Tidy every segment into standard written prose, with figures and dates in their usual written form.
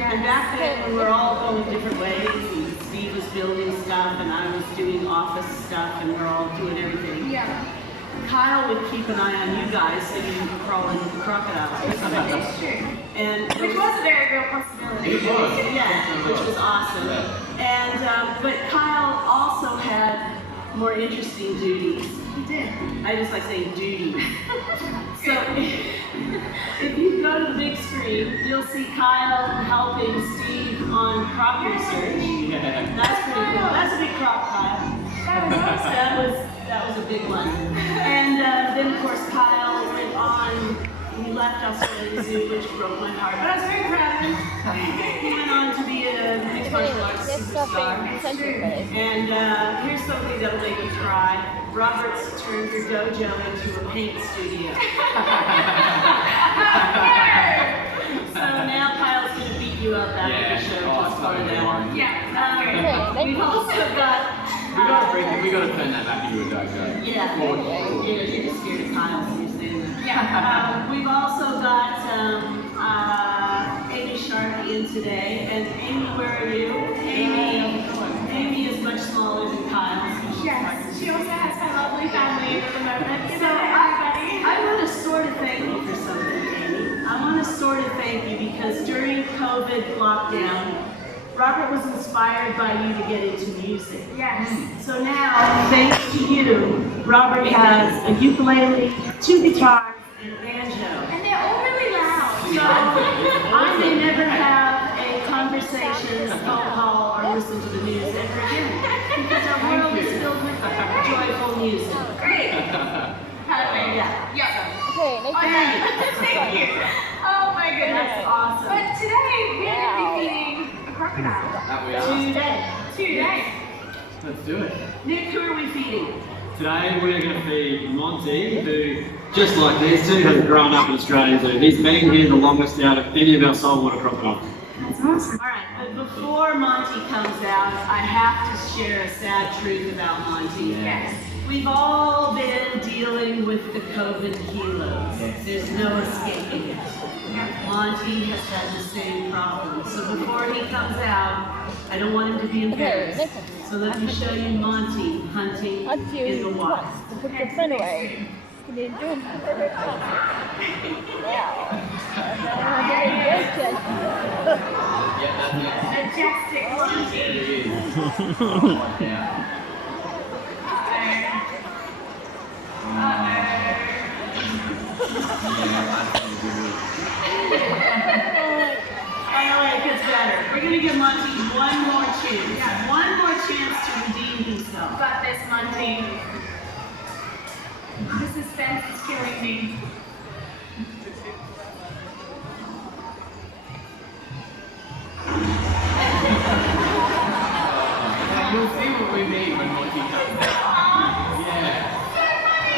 And back then we were all going different ways. And Steve was building stuff and I was doing office stuff and we're all doing everything. Yeah. Kyle would keep an eye on you guys so you could crawl in crocodiles. It's true. And Which was a very real possibility. It was. yeah, which was awesome. And but Kyle also had more interesting duties. He did. I just like saying duties. So if you go to the big screen, you'll see Kyle helping Steve on crop research. That's pretty cool. That's a big crop, Kyle. That was a big one. And then of course Kyle went on. He left Australia Zoo, which broke my heart, but I was very proud of him. He went on to be a mixed martial arts superstar. And here's something that'll make you cry. Robert's turned your dojo into a paint studio. So now Kyle's going to beat you up after the show just for that. Yeah. We've also got... We got to turn that back into a dojo. Yeah, you're just scared of Kyle, so you're saying that. Yeah. We've also got Amy Sharp in today, and Amy, where are you? Amy is much smaller than Kyle. So Yes, she also has her lovely family at the moment. So everybody. I want to sort of thank you for something, Amy. I want to sort of thank you because during COVID lockdown, Robert was inspired by you to get into music. Yes. So now, thanks to you, Robert has a ukulele, 2 guitars, and a banjo. And they're all really loud. So I may never have a conversation, a phone call, or listen to the news ever again because our world is filled with joyful music. Great. Yeah. Yeah. Okay, Thank you. Oh my goodness. That's awesome. But today we're going to be feeding a crocodile. That we are. Today. Let's do it. Nick, who are we feeding? Today we're going to feed Monty, who, just like these two, has grown up in Australia Zoo. He's been here the longest out of any of our saltwater crocodiles. That's awesome. All right, but before Monty comes out, I have to share a sad truth about Monty. Yes. We've all been dealing with the COVID helos. There's no escaping it. Monty has had the same problem. So before he comes out, I don't want him to be embarrassed. So let me show you Monty hunting in the wild. Put your friend away. You didn't do it. Majestic Monty. Yeah. Oh, it gets better. We're going to give Monty one more chance. One more chance to redeem himself. Got this, Monty. The suspense is killing me. You'll see what we mean when Monty comes out. Yeah.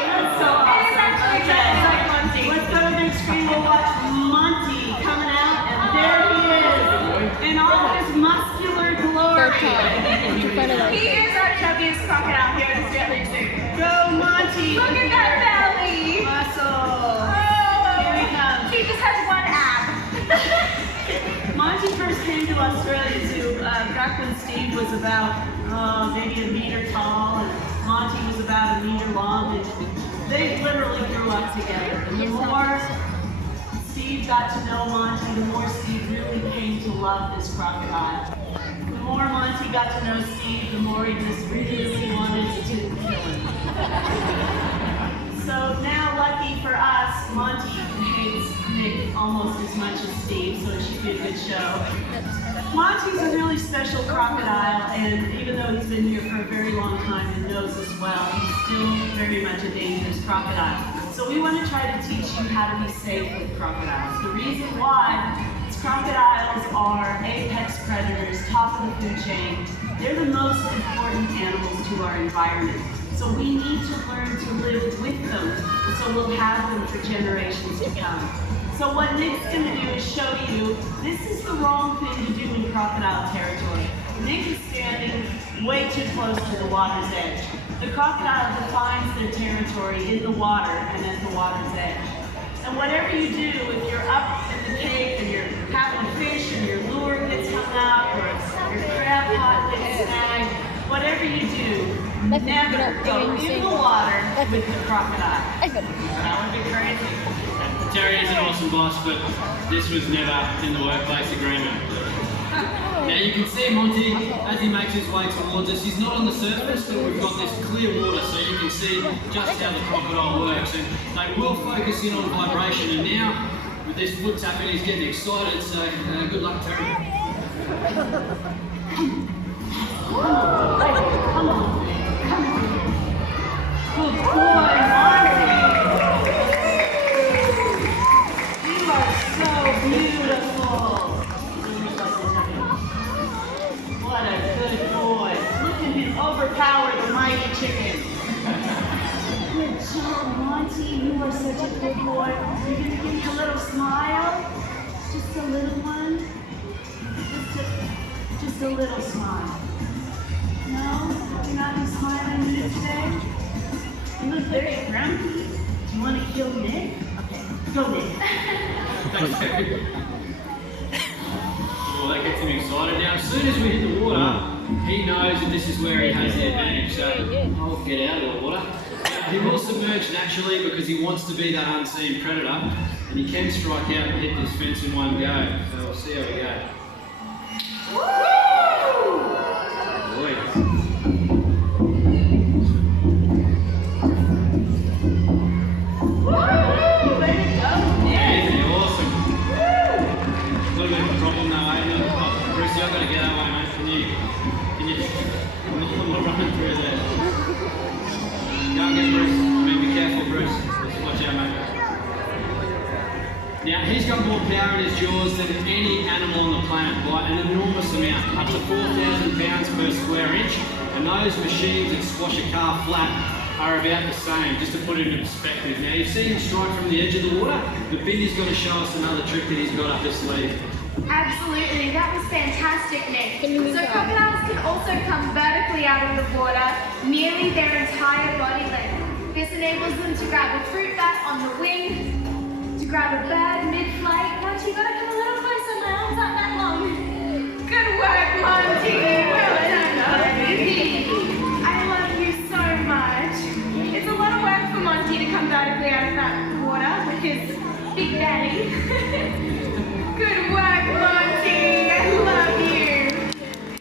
That's so awesome. It is actually just like Monty. Let's go to the big screen. We'll watch Monty coming out, and there he is in all his muscular glory. He is our chubbiest crocodile here at Australia Zoo. Go, Monty. Look at that belly. Muscle. Oh, Here he comes. he just has one ab. Monty first came to Australia Zoo back when Steve was about maybe a meter tall, and Monty was about a meter long, and they literally grew up together. And the more Steve got to know Monty, the more Steve really came to love this crocodile. The more Monty got to know Steve, the more he just really wanted to kill him. So now, lucky for us, Monty hates Nick almost as much as Steve, so it should be a good show. Monty's a really special crocodile, and even though he's been here for a very long time and knows us well, he's still very much a dangerous crocodile. So we want to try to teach you how to be safe with crocodiles. The reason why is crocodiles are apex predators, top of the food chain. They're the most important animals to our environment. So we need to learn to live with them, so we'll have them for generations to come. So what Nick's going to do is show you, this is the wrong thing to do in crocodile territory. Nick is standing way too close to the water's edge. The crocodile defines their territory in the water and at the water's edge. And whatever you do, if you're up in the cave and you're having a fish and you're luring never go in the water with the crocodile. That would be crazy. Terry is an awesome boss, but this was never in the workplace agreement. Now you can see Monty, as he makes his way towards us, he's not on the surface, but we've got this clear water so you can see just how the crocodile works. And they will focus in on vibration, and now with this foot tapping he's getting excited, so good luck Terry. Come on. Good boy, Monty. You are so beautiful. What a good boy. Look at him overpower the mighty chicken. Good job, Monty. You are such a good boy. You're going to give me a little smile? Just a little one? Just a little smile. No? You're not smiling at me today? You look very grumpy. Do you want to kill Nick? Okay, go Nick. Well, that gets him excited. Now, as soon as we hit the water, he knows that this is where he has the advantage, so I'll get out of the water. He will submerge naturally because he wants to be that unseen predator, and he can strike out and hit this fence in one go, so we'll see how we go. Boy. I've got to get that way, mate. Can you I'm not running through there. Go and get Bruce. I mean, be careful, Bruce. Watch out, mate. Now, he's got more power in his jaws than any animal on the planet by an enormous amount, up to 4,000 pounds per square inch, and those machines that squash a car flat are about the same, just to put it into perspective. Now, you've seen him strike from the edge of the water, but Bindy's going to show us another trick that he's got up his sleeve. Absolutely, that was fantastic, Nick. So crocodiles can also come vertically out of the water, nearly their entire body length. This enables them to grab a fruit bat on the wing, to grab a bird mid-flight. Monty, you gotta come a little closer, my arms aren't that long. Good work, Monty. Well done, buddy. I love you so much. It's a lot of work for Monty to come vertically out of that water with his big daddy. Good work, Monty! I love you!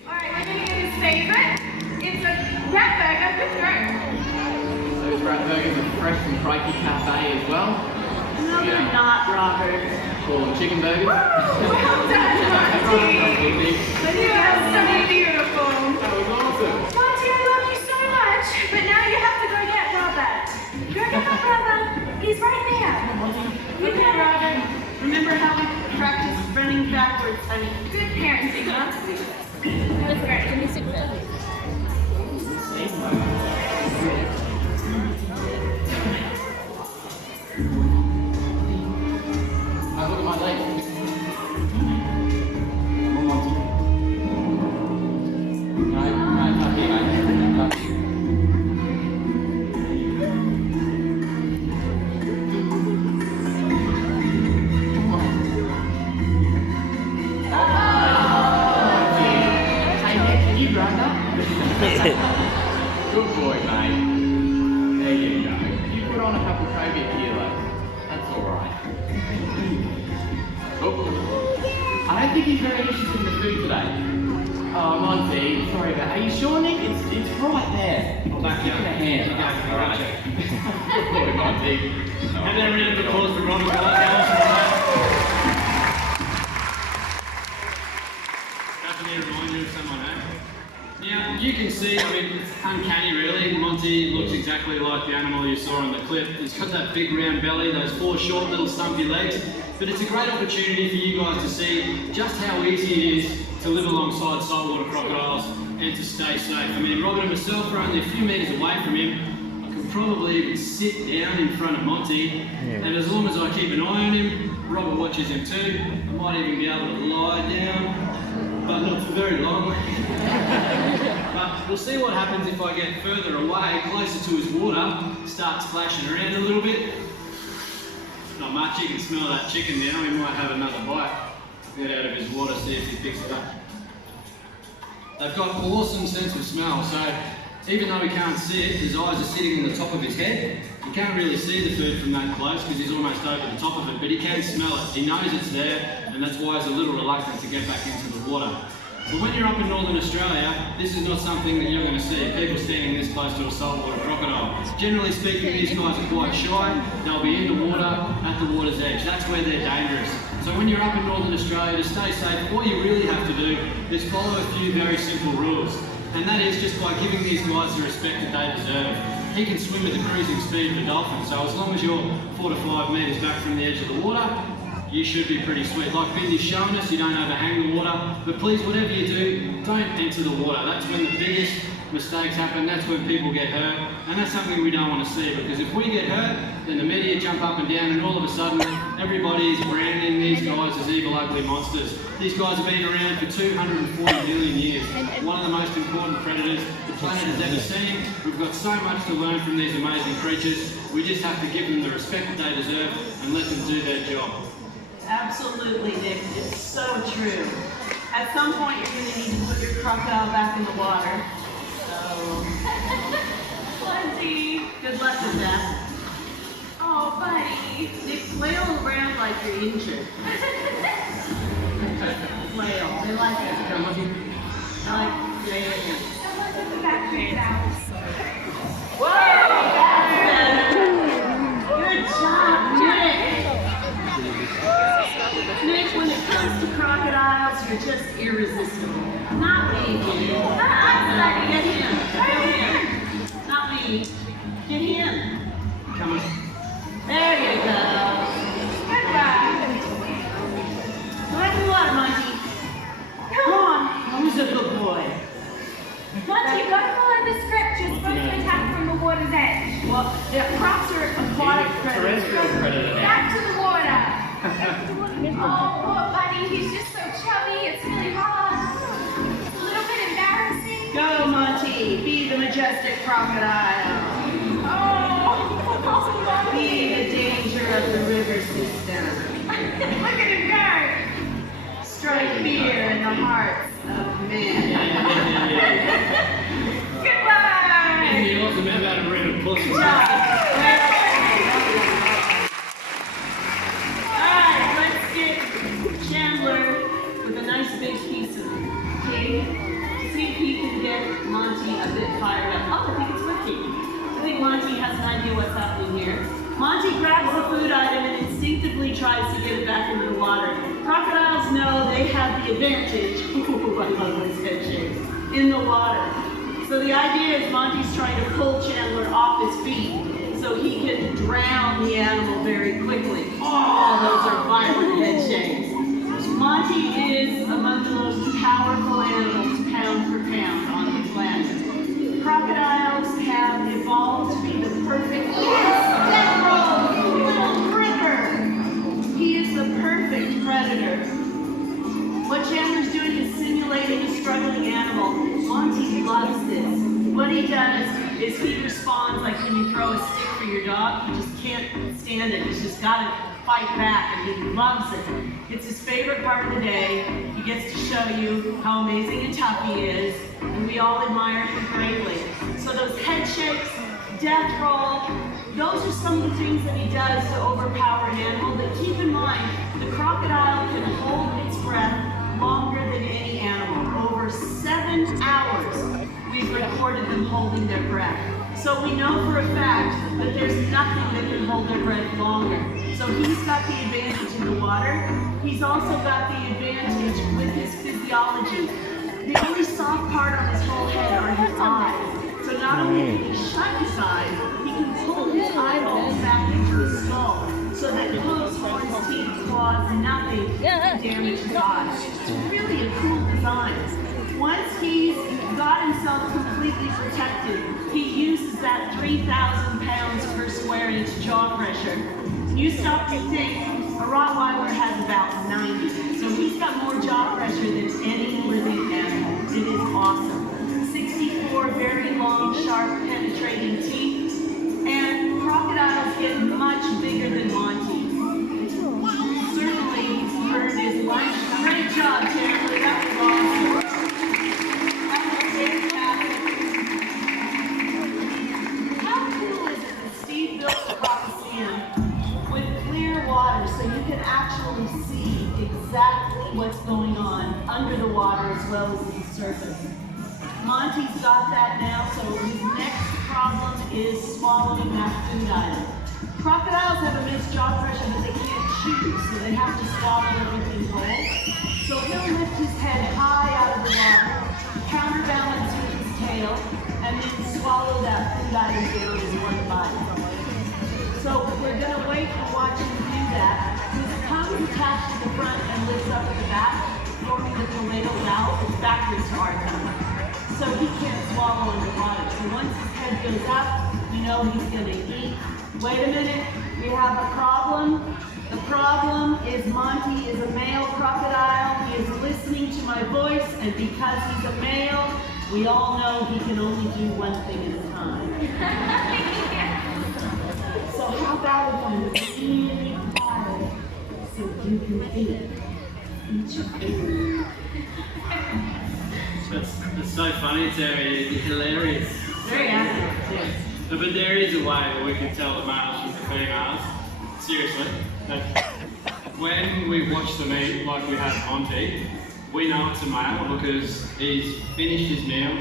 Alright, we're going to get his favourite. It's a rat burger with throat. Those rat burgers are fresh from Crikey Cafe as well. No, they're not, Robert. Or chicken burgers. Well done, Monty! You are so beautiful! That was awesome! Monty, I love you so much, but now you have to go get Robert. Go get my brother. He's right there. You can, Robert. Remember how we practiced running backwards? I mean, Good parenting, huh? That's great. Can you sit there? Look at my legs. No, not here, mate. Good boy, mate. There you go. You put on a couple Kobe kilos. That's alright. Oh. I don't think he's very interested in the food today. Oh, Monty, sorry, but are you sure, Nick? It's right there. I'll back you up. Give it a hand. Alright. Good boy, Monty. Have that round of applause for Robert. How can you remind you of someone, eh? Now, you can see, I mean, it's uncanny really. Monty looks exactly like the animal you saw on the clip. He's got that big round belly, those 4 short little stumpy legs. But it's a great opportunity for you guys to see just how easy it is to live alongside saltwater crocodiles and to stay safe. I mean, Robert and myself are only a few metres away from him. I can probably even sit down in front of Monty, and as long as I keep an eye on him, Robert watches him too. I might even be able to lie down, but not for very long. But we'll see what happens if I get further away, closer to his water, start splashing around a little bit. Not much, you can smell that chicken now, he might have another bite. Get out of his water, see if he picks it up. They've got awesome sense of smell, so Even though he can't see it, his eyes are sitting on the top of his head. You can't really see the food from that close because he's almost over the top of it, but he can smell it. He knows it's there, and that's why he's a little reluctant to get back into the water. But when you're up in Northern Australia, this is not something that you're going to see, people standing this close to a saltwater crocodile. Generally speaking, these guys are quite shy. They'll be in the water, at the water's edge. That's where they're dangerous. So when you're up in Northern Australia, to stay safe, all you really have to do is follow a few very simple rules. And that is just by giving these guys the respect that they deserve. He can swim at the cruising speed of a dolphin, so as long as you're 4 to 5 metres back from the edge of the water, you should be pretty sweet. Like Bindi's shown us, you don't overhang the water, but please, whatever you do, don't enter the water. That's when the biggest mistakes happen, that's when people get hurt, and that's something we don't want to see, because if we get hurt, then the media jump up and down, and all of a sudden, everybody is branding these guys as evil, ugly monsters. These guys have been around for 240 million years. One of the most important predators the planet has ever seen. We've got so much to learn from these amazing creatures. We just have to give them the respect that they deserve and let them do their job. Absolutely, Nick. It's so true. At some point, you're going to need to put your crocodile back in the water. So, Plenty. good luck with that. Oh, buddy. Nick, flail around like you're injured. Flail. They like it. Come on. I like flailing. Someone put the batteries out. Whoa! That's better. Good job, Nick. Nick, when it comes to crocodiles, you're just irresistible. Not me, kid. Get him. Get him. Not me. Get him. Come on. There you go. Goodbye. Let me water, Monty. Come on. Who's a good boy? Monty, you've got to follow the script. You're supposed to attack from the water's edge. Well, crocs are aquatic predators. Terrestrial predator. Back to the water. Oh, poor buddy. He's just so chubby. It's really hard. It's a little bit embarrassing. Go, Monty. Be the majestic crocodile. Oh, Be the danger of the river system. look at him go. Strike fear in the hearts of men. Goodbye. He also meant about a red pussy. Alright, let's get Chandler with a nice big piece of pig. See if he can get Monty a bit fired up. Oh, I think it's working. I think Monty has an idea what's happening here. Monty grabs the food item and instinctively tries to get it back into the water. Crocodiles know they have the advantage. Ooh, I love those head shakes. In the water. So the idea is Monty's trying to pull Chandler off his feet so he can drown the animal very quickly. Oh, those are violent head shakes. Monty is among the most powerful animals pound for pound on the planet. Crocodiles have evolved to be the perfect little brigger. He is the perfect predator. What Chandler's doing is simulating a struggling animal. Monty loves this. What he does is he responds like when you throw a stick for your dog. He just can't stand it. He's just got to fight back, and he loves it. It's his favorite part of the day. He gets to show you how amazing and tough he is, and we all admire him greatly. So those head shakes, death roll, those are some of the things that he does to overpower an animal. But keep in mind, the crocodile can hold its breath longer than any animal. Over 7 hours, we've recorded them holding their breath. So we know for a fact that there's nothing that can hold their breath longer. So he's got the advantage in the water. He's also got the advantage with his physiology. The only soft part on his whole head are his eyes. So not only can he shut his eyes, he can pull his eyeballs back into his skull so that hooves, horns, teeth, claws, nothing can damage his eyes. It's really a cool design. Once he's got himself completely protected, he uses that 3,000 pounds per square inch jaw pressure. You stop to think, a Rottweiler has about 90. So he's got more jaw pressure than any living animal. It is awesome. 64 very long, sharp, penetrating teeth. And crocodiles get much bigger than Monty. Certainly, he's earned his lunch. Great job, Chandler. That was awesome. That was fantastic. what's going on under the water as well as the surface. Monty's got that now, so his next problem is swallowing that food item. Crocodiles have immense jaw pressure that they can't chew, so they have to swallow everything whole. So he'll lift his head high out of the water, counterbalance with his tail, and then swallow that food item down in one bite. So we're going to wait and watch him do that. His tongue is attached to the front and lifts up at the back, forming the tomato valve. It's backwards to our tongue. So he can't swallow underwater. So once his head goes up, you know he's going to eat. Wait a minute, we have a problem. The problem is Monty is a male crocodile. He is listening to my voice, and because he's a male, we all know he can only do one thing at a time. So how about if I'm really quiet so you can eat your food? That's so funny, Terry. You're hilarious. Very active, yes. But there is a way that we can tell the males from the females. Seriously. Like, when we watch them eat like we have Monty, we know it's a male because he's finished his meal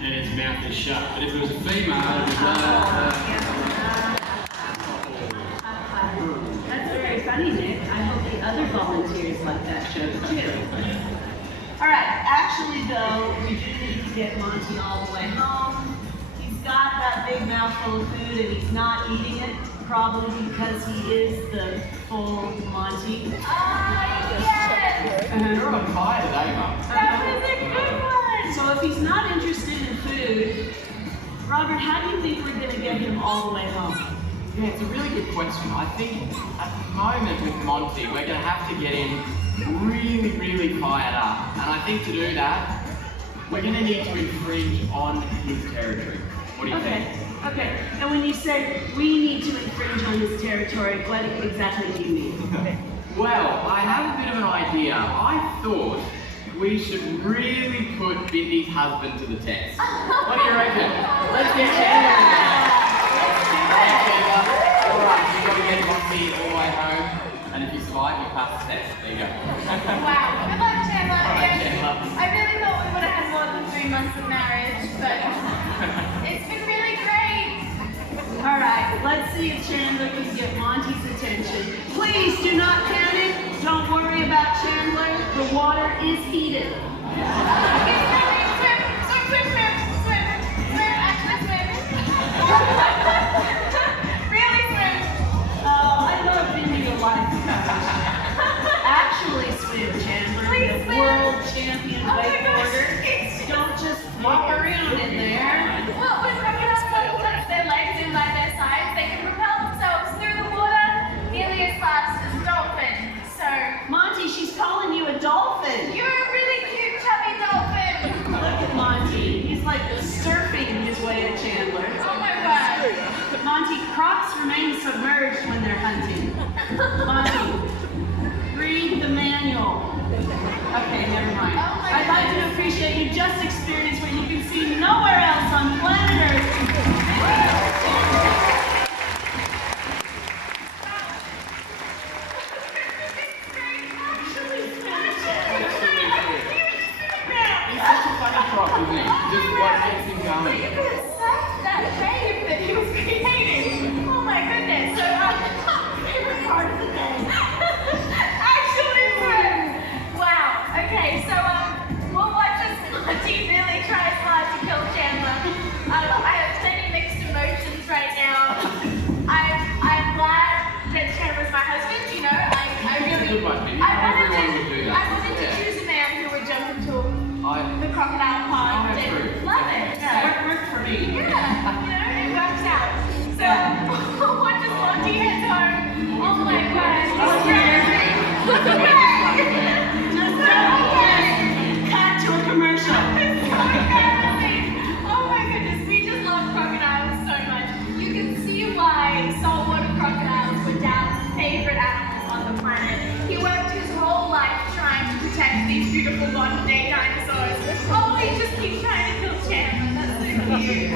and his mouth is shut. But if it was a female, it would That's very funny, Nick. I hope the other volunteers like that show too. All right, actually though, we do need to get Monty all the way home. He's got that big mouthful of food and he's not eating it, probably because he is the full Monty. Yes! You're on fire today, Mum. That was a good one! So if he's not interested in food, Robert, how do you think we're going to get him all the way home? Yeah, it's a really good question. I think at the moment with Monty, we're going to have to get him really fired up. And I think to do that, we're going to need to infringe on his territory. What do you think? Okay. And when you say we need to infringe on his territory, what exactly do you mean? Well, I have a bit of an idea. I thought we should really put Bindy's husband to the test. What do you reckon? Let's get Chandler in there. Alright, Chandler. Alright, you've got to get Monty all the way home. And if you survive, you pass the test. There you go. Wow, good luck, Chandler. Alright, Chandler. I really thought we would have had more than 3 months of marriage, but it's been really great. All right, let's see if Chandler can get Monty's attention. Please do not panic. Don't worry about Chandler. The water is heated. Really swim. Oh, I love being your life. Actually swim, Chandler. Please the swim. world champion Oh my gosh, wakeboarder. it's- Don't just flop around in there. Well, when crocodiles touch their legs in by their sides, they can propel themselves through the water nearly as fast as a dolphin. So, Monty, she's calling you a dolphin. you're a really cute, chubby dolphin. Look at Monty. He's like surfing his way to Chandler. Oh my god. Monty, crocs remain submerged when they're hunting. Monty, read the manual. Okay, never mind. Oh my I'd like to appreciate you just experienced what you can see nowhere else on planet Earth. He's such a funny croc, isn't he? Just what gets him going. You could have sucked that wave that he was creating. Oh my goodness. So, favorite part of the day. Actually, wow. Okay, so, we'll watch as Monty really tries hard to kill Chandler. I have plenty mixed emotions right now. I'm glad that Chandler's my husband, you know. I really... Good one, Bindy. I wanted Everyone would do that. I wanted to Yeah. choose a man who would jump into I- the crocodile pond that's true. and love it. Yeah, worked for me. Yeah, you know, it works out. So, what does Monty heads home? Oh my gosh, he's drowning. Just don't cut to a commercial. It's so embarrassing. Oh my goodness, we just love crocodiles so much. You can see why saltwater crocodiles were Dad's favorite animals on the planet. He worked his whole life trying to protect these beautiful modern-day dinosaurs. Oh, he just keeps trying to kill Chandler. That's so cute.